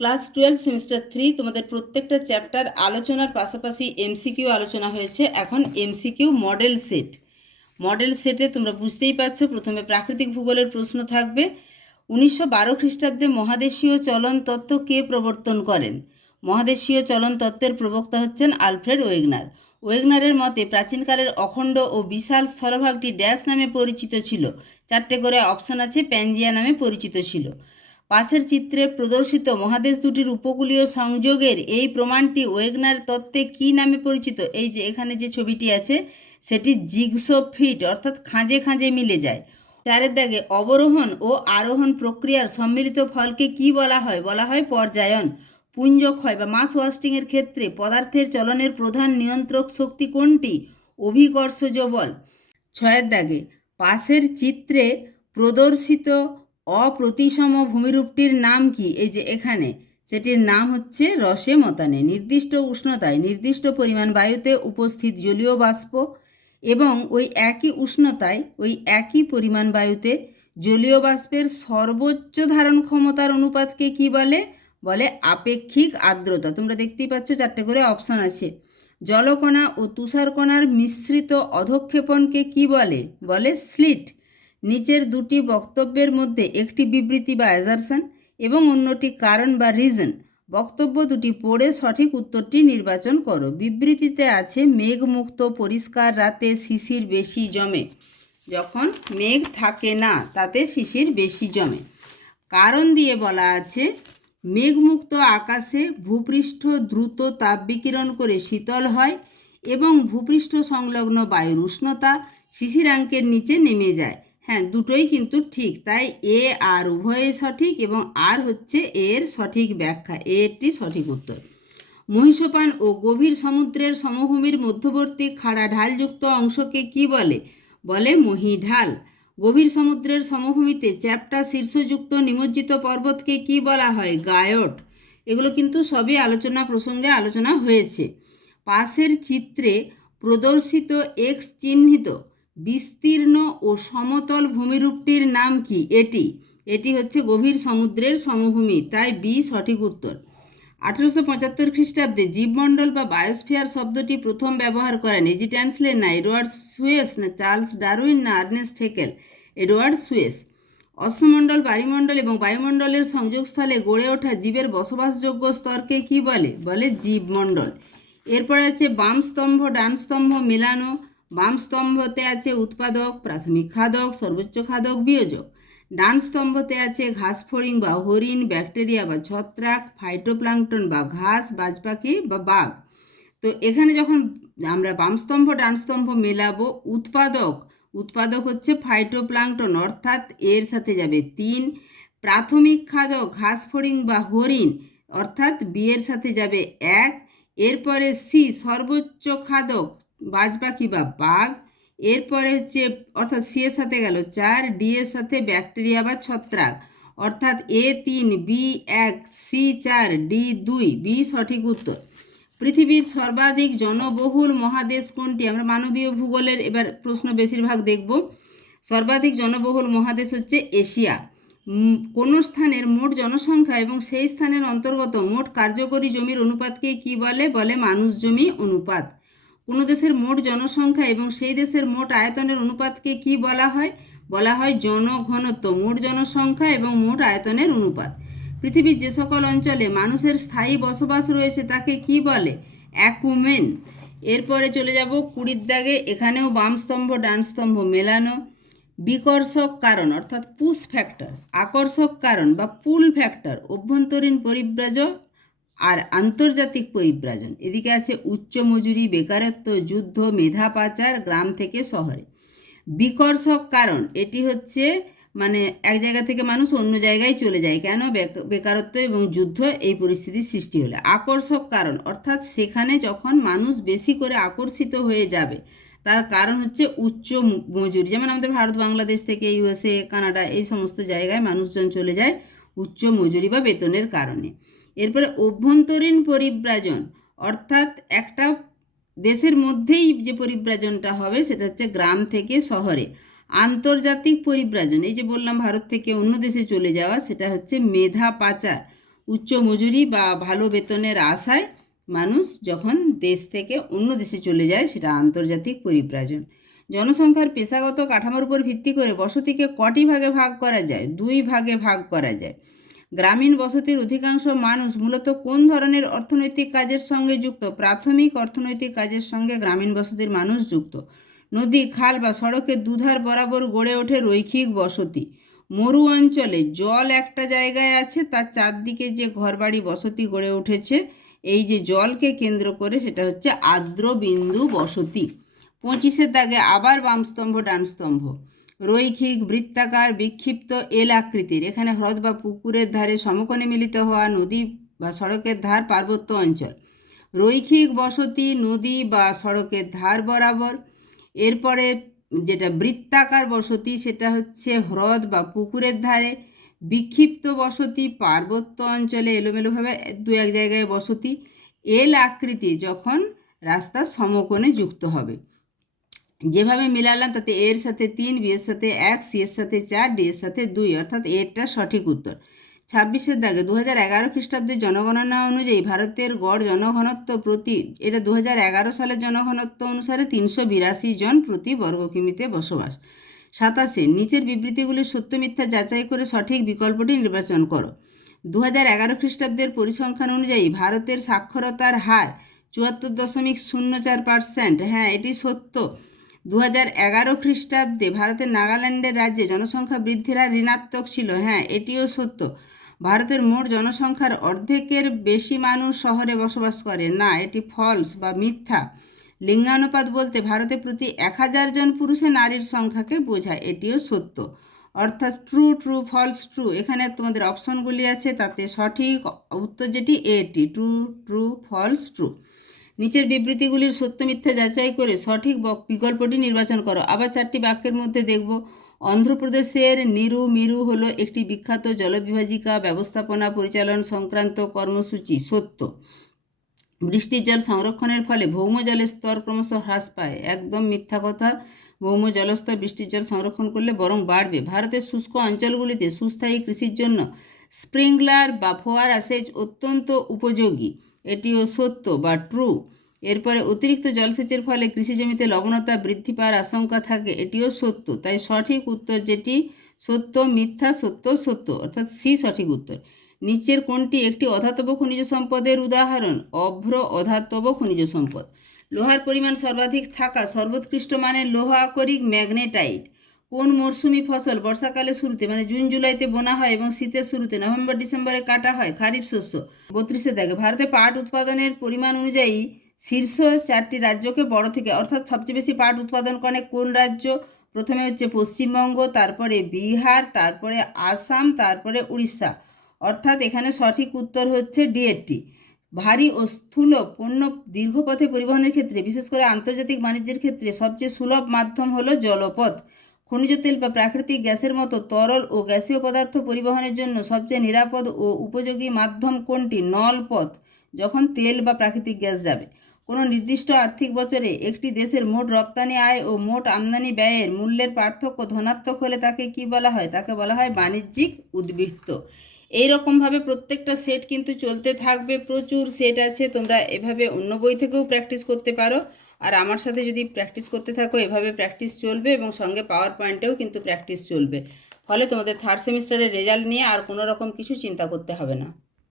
Class 12 semester 3 তোমাদের প্রত্যেকটা chapter আলোচনার পাশাপাশি এমসিকিউ আলোচনা হয়েছে। এখন এমসিকিউ মডেল সেটে তোমরা বুঝতেই পারছো, প্রথমে প্রাকৃতিক ভূগোলের প্রশ্ন থাকবে। 1912 খ্রিস্টাব্দে মহাদেশীয় চলন তত্ত্ব কে প্রবর্তন করেন? মহাদেশীয় চলন তত্ত্বের প্রবক্তা হচ্ছেন আলফ্রেড ওয়েগনারের মতে প্রাচীনকালের অখণ্ড ও বিশাল স্থলভাগটি ড্যাশ নামে পরিচিত ছিল। 4টে করে অপশন আছে। প্যানজিয়া নামে পরিচিত ছিল। পাশের চিত্রে প্রদর্শিত মহাদেশ দুটির উপকূলীয় সংযোগের এই প্রমাণটি ওয়েগনার তত্ত্বে কি নামে পরিচিত? এই যে এখানে যে ছবিটি আছে সেটি জিগসো ফিট, অর্থাৎ খাঁজে খাঁজে মিলে যায়। 4 দাগে অবরোহণ ও আরোহণ প্রক্রিয়ার সম্মিলিত ফলকে কি বলা হয়? বলা হয় পর্যায়ন। পুঞ্জক্ষয় বা মাস ওয়াস্টিংয়ের ক্ষেত্রে পদার্থের চলনের প্রধান নিয়ন্ত্রক শক্তি কোনটি? অভিকর্ষজ বল। 6 দাগে পাশের চিত্রে প্রদর্শিত অপ্রতিসম ভূমিরূপটির নাম কি? এই যে এখানে সেটির নাম হচ্ছে রসে মতানে। নির্দিষ্ট উষ্ণতায় নির্দিষ্ট পরিমাণ বায়ুতে উপস্থিত জলীয় বাষ্প এবং ওই একই উষ্ণতায় ওই একই পরিমাণ বায়ুতে জলীয় বাষ্পের সর্বোচ্চ ধারণ ক্ষমতার অনুপাতকে কি বলে? বলে আপেক্ষিক আর্দ্রতা। তোমরা দেখতেই পাচ্ছ 4টে করে অপশন আছে। জলকণা ও তুষারকণার মিশ্রিত অধক্ষেপণকে কি বলে? বলে স্লিট। নিচের দুটি বক্তব্যের মধ্যে একটি বিবৃতি বা অ্যাজারশন এবং অন্যটি কারণ বা রিজন। বক্তব্য দুটি পড়ে সঠিক উত্তরটি নির্বাচন করো। বিবৃতিতে আছে মেঘমুক্ত পরিষ্কার রাতে শিশির বেশি জমে। যখন মেঘ থাকে না তাতে শিশির বেশি জমে। কারণ দিয়ে বলা আছে মেঘমুক্ত আকাশে ভূপৃষ্ঠ দ্রুত তাপ বিকিরণ করে শীতল হয় এবং ভূপৃষ্ঠ সংলগ্ন বায়ুর উষ্ণতা শিশিরাঙ্কের নিচে নেমে যায়। হ্যাঁ, দুটোই কিন্তু ঠিক, তাই এ আর উভয়ই সঠিক এবং আর হচ্ছে এর সঠিক ব্যাখ্যা। এটি সঠিক উত্তর। মহিষপান ও গভীর সমুদ্রের সমভূমির মধ্যবর্তী খাড়া ঢালযুক্ত অংশকে কি বলে? বলে মহীঢাল। গভীর সমুদ্রের সমভূমিতে চ্যাপ্টা শীর্ষযুক্ত নিমজ্জিত পর্বতকে কি বলা হয়? গায়ট। এগুলো কিন্তু সবই আলোচনা প্রসঙ্গে আলোচনা হয়েছে। পাশের চিত্রে প্রদর্শিত এক্স চিহ্নিত বিস্তীর্ণ ও সমতল ভূমিরূপটির নাম কি? এটি হচ্ছে গভীর সমুদ্রের সমভূমি, তাই বি সঠিক উত্তর। 1875 খ্রিস্টাব্দে জীবমণ্ডল বা বায়োস্ফিয়ার শব্দটি প্রথম ব্যবহার করেন এজিট্যান্সলের না এডওয়ার্ড সুয়েস না চার্লস ডারউইন না আর্নেস্ট হেকেল? Edward Suess. অশ্বমণ্ডল, বায়ুমণ্ডল এবং বায়ুমণ্ডলের সংযোগস্থলে গড়ে ওঠা জীবের বসবাসযোগ্য স্তরকে কি বলে? বলে জীবমণ্ডল। এরপরে আছে বাম স্তম্ভ ডান স্তম্ভ মেলানো। বাম স্তম্ভতে আছে উৎপাদক, প্রাথমিক খাদক, সর্বোচ্চ খাদক, বিয়োজক। ডান স্তম্ভতে আছে ঘাস ফড়িং বা হরিণ, ব্যাকটেরিয়া বা ছত্রাক, ফাইটোপ্লাঙ্কটন বা ঘাস, বাজপাখি বা বাঘ। তো এখানে যখন আমরা বাম স্তম্ভ ডান স্তম্ভ মেলাবো, উৎপাদক হচ্ছে ফাইটোপ্লাঙ্কটন, অর্থাৎ এর সাথে যাবে 3। প্রাথমিক খাদক ঘাস ফড়িং বা হরিণ, অর্থাৎ বি এর সাথে যাবে 1। এরপরে সি সর্বোচ্চ খাদক বাজপাখি বা বাঘ। এরপরে হচ্ছে অর্থাৎ সি এর সাথে গেল 4, ডি এর সাথে ব্যাকটেরিয়া বা ছত্রাক, অর্থাৎ এ 3, বি 1, সি 4, ডি 2, বি সঠিক উত্তর। পৃথিবীর সর্বাধিক জনবহুল মহাদেশ কোনটি? আমরা মানবীয় ভূগোলের এবার প্রশ্ন বেশিরভাগ দেখব। সর্বাধিক জনবহুল মহাদেশ হচ্ছে এশিয়া। কোন স্থানের মোট জনসংখ্যা এবং সেই স্থানের অন্তর্গত মোট কার্যকরী জমির অনুপাতকে কি বলে? বলে মানুষ জমি অনুপাত। কোনো দেশের মোট জনসংখ্যা এবং সেই দেশের মোট আয়তনের অনুপাতকে কি বলা হয়? বলা হয় জনঘনত্ব। মোট জনসংখ্যা এবং মোট আয়তনের অনুপাত। পৃথিবীর যে সকল অঞ্চলে মানুষের স্থায়ী বসবাস রয়েছে তাকে কি বলে? অ্যাকুমেন। এরপরে চলে যাব 20 দাগে। এখানেও বাম স্তম্ভ ডান স্তম্ভ মেলানো। বিকর্ষক কারণ অর্থাৎ পুশ ফ্যাক্টর, আকর্ষক কারণ বা পুল ফ্যাক্টর, অভ্যন্তরীণ পরিব্রাজক আর আন্তর্জাতিক পরিব্রাজন। এদিকে আছে উচ্চ মজুরি, বেকারত্ব, যুদ্ধ, মেধা পাচার গ্রাম থেকে শহরে। বিকর্ষক কারণ এটি হচ্ছে মানে এক জায়গা থেকে মানুষ অন্য জায়গায় চলে যায়, কেন? বেকারত্ব এবং যুদ্ধ এই পরিস্থিতির সৃষ্টি হলে। আকর্ষক কারণ অর্থাৎ সেখানে যখন মানুষ বেশি করে আকর্ষিত হয়ে যাবে তার কারণ হচ্ছে উচ্চ মজুরি। যেমন আমাদের ভারত বাংলাদেশ থেকে ইউএসএ কানাডা এই সমস্ত জায়গায় মানুষজন চলে যায় উচ্চ মজুরি বা বেতনের কারণে। এরপরে অভ্যন্তরীণ পরিব্রাজন অর্থাৎ একটা দেশের মধ্যেই যে পরিব্রাজনটা হবে সেটা হচ্ছে গ্রাম থেকে শহরে। আন্তর্জাতিক পরিব্রাজন এই যে বললাম ভারত থেকে অন্য দেশে চলে যাওয়া, সেটা হচ্ছে মেধা পাচার। উচ্চ মজুরি বা ভালো বেতনের আশায় মানুষ যখন দেশ থেকে অন্য দেশে চলে যায়, সেটা আন্তর্জাতিক পরিব্রাজন। জনসংখ্যার পেশাগত কাঠামোর উপর ভিত্তি করে বসতিকে কটি ভাগে ভাগ করা যায়? 2 ভাগে ভাগ করা যায়। গ্রামীণ বসতির অধিকাংশ মানুষ মূলত কোন ধরনের অর্থনৈতিক কাজের সঙ্গে যুক্ত? প্রাথমিক অর্থনৈতিক কাজের সঙ্গে গ্রামীণ বসতির মানুষ যুক্ত। নদী, খাল বা সড়কের দুধার বরাবর গড়ে ওঠে রৈখিক বসতি। মরু অঞ্চলে জল একটা জায়গায় আছে, তার চারদিকে যে ঘরবাড়ি বসতি গড়ে উঠেছে, এই যে জলকে কেন্দ্র করে, সেটা হচ্ছে আর্দ্রবিন্দু বসতি। 25-এর দাগে আবার বাম স্তম্ভ ডান স্তম্ভ। রৈখিক, বৃত্তাকার, বিক্ষিপ্ত, এল আকৃতির। এখানে হ্রদ বা পুকুরের ধারে সমকোণে মিলিত হওয়া, নদী বা সড়কের ধার পার্বত্য অঞ্চল। রৈখিক বসতি নদী বা সড়কের ধার বরাবর। এরপরে যেটা বৃত্তাকার বসতি, সেটা হচ্ছে হ্রদ বা পুকুরের ধারে। বিক্ষিপ্ত বসতি পার্বত্য অঞ্চলে এলোমেলোভাবে 2-1 জায়গায় বসতি। এল আকৃতি যখন রাস্তার সমকোণে যুক্ত হবে। যেভাবে মিলালাম তাতে এর সাথে 3, বি এর সাথে 1, সি এর সাথে 4, ডি এর সাথে 2, অর্থাৎ এরটা সঠিক উত্তর। 26-এর দাগে 2011 খ্রিস্টাব্দের জনগণনা অনুযায়ী ভারতের গড় জনঘনত্ব প্রতি, এটা 2011 সালের জনঘনত্ব অনুসারে 382 জন প্রতি বর্গ কিমিতে বসবাস। 27-এ নিচের বিবৃতিগুলির সত্য মিথ্যা যাচাই করে সঠিক বিকল্পটি নির্বাচন করো। 2011 খ্রিস্টাব্দের পরিসংখ্যান অনুযায়ী ভারতের সাক্ষরতার হার 74.04%। হ্যাঁ, এটি সত্য। 2011 খ্রিস্টাব্দে ভারতের নাগাল্যান্ডের রাজ্যে জনসংখ্যা বৃদ্ধির হার ঋণাত্মক ছিল। হ্যাঁ, এটিও সত্য। ভারতের মোট জনসংখ্যার অর্ধেকের বেশি মানুষ শহরে বসবাস করে। না, এটি ফলস বা মিথ্যা। লিঙ্গানুপাত বলতে ভারতে প্রতি 1000 জন পুরুষে নারীর সংখ্যাকে বোঝায়। এটিও সত্য। অর্থাৎ ট্রু, ট্রু, ফলস, ট্রু। এখানে তোমাদের অপশনগুলি আছে, তাতে সঠিক উত্তর যেটি এটি, ট্রু, ট্রু, ফলস, ট্রু। নিচের বিবৃতিগুলির সত্য মিথ্যা যাচাই করে সঠিক বিকল্পটি নির্বাচন করো। আবার 4টি বাক্যের মধ্যে দেখব। অন্ধ্রপ্রদেশের নিরু হলো একটি বিখ্যাত জলবিভাজিকা ব্যবস্থাপনা পরিচালন সংক্রান্ত কর্মসূচি। সত্য। বৃষ্টির জল সংরক্ষণের ফলে ভৌম জলের স্তর ক্রমশ হ্রাস পায়। একদম মিথ্যা কথা। ভৌম জলস্তর বৃষ্টির জল সংরক্ষণ করলে বরং বাড়বে। ভারতের শুষ্ক অঞ্চলগুলিতে সুস্থায়ী কৃষির জন্য স্প্রিংলার বা ফোয়ারা সেচ অত্যন্ত উপযোগী। এটিও সত্য বা ট্রু। এরপরে অতিরিক্ত জলসেচের ফলে কৃষি জমিতে লবণতা বৃদ্ধি পাওয়ার আশঙ্কা থাকে। এটিও সত্য। তাই সঠিক উত্তর যেটি সত্য, মিথ্যা, সত্য, সত্য, অর্থাৎ সি সঠিক উত্তর। নিচের কোনটি একটি অধাতব খনিজ সম্পদের উদাহরণ? অভ্র অধাতব খনিজ সম্পদ। লোহার পরিমাণ সর্বাধিক থাকা সর্বোৎকৃষ্ট মানের লোহা আকরিক ম্যাগনেটাইট। কোন মরশুমি ফসল বর্ষাকালের শুরুতে মানে জুন জুলাইতে বোনা হয় এবং শীতের শুরুতে নভেম্বর ডিসেম্বরে কাটা হয়? খারিফ শস্য। 32-এর দাগে ভারতে পাট উৎপাদনের পরিমাণ অনুযায়ী শীর্ষ 4টি রাজ্যকে বড় থেকে, অর্থাৎ সবচেয়ে বেশি পাট উৎপাদন করে কোন রাজ্য? প্রথমে হচ্ছে পশ্চিমবঙ্গ, তারপরে বিহার, তারপরে আসাম, তারপরে উড়িষ্যা। অর্থাৎ এখানে সঠিক উত্তর হচ্ছে ডি। ভারী ও স্থূল পণ্য দীর্ঘপথে পরিবহনের ক্ষেত্রে, বিশেষ করে আন্তর্জাতিক বাণিজ্যের ক্ষেত্রে সবচেয়ে সুলভ মাধ্যম হলো জলপথ। খনিজ তেল বা প্রাকৃতিক গ্যাসের মতো তরল ও গ্যাসীয় পদার্থ পরিবহনের জন্য সবচেয়ে নিরাপদ ও উপযোগী মাধ্যম কোনটি? নলপথ, যখন তেল বা প্রাকৃতিক গ্যাস যাবে। কোনো নির্দিষ্ট আর্থিক বছরে একটি দেশের মোট রপ্তানি আয় ও মোট আমদানি ব্যয়ের মূল্যের পার্থক্য ধনাত্মক হলে তাকে কি বলা হয়? তাকে বলা হয় বাণিজ্যিক উদ্বৃত্ত। এইরকমভাবে প্রত্যেকটা সেট কিন্তু চলতে থাকবে। প্রচুর সেট আছে, তোমরা এভাবে অন্য বই থেকেও প্র্যাকটিস করতে পারো। আর আমার সাথে যদি প্র্যাকটিস করতে থাকো, এভাবে প্র্যাকটিস চলবে এবং সঙ্গে পাওয়ার পয়েন্টেও কিন্তু প্র্যাকটিস চলবে। ফলে তোমাদের 3rd সেমিস্টারের রেজাল্ট নিয়ে আর কোনো রকম কিছু চিন্তা করতে হবে না।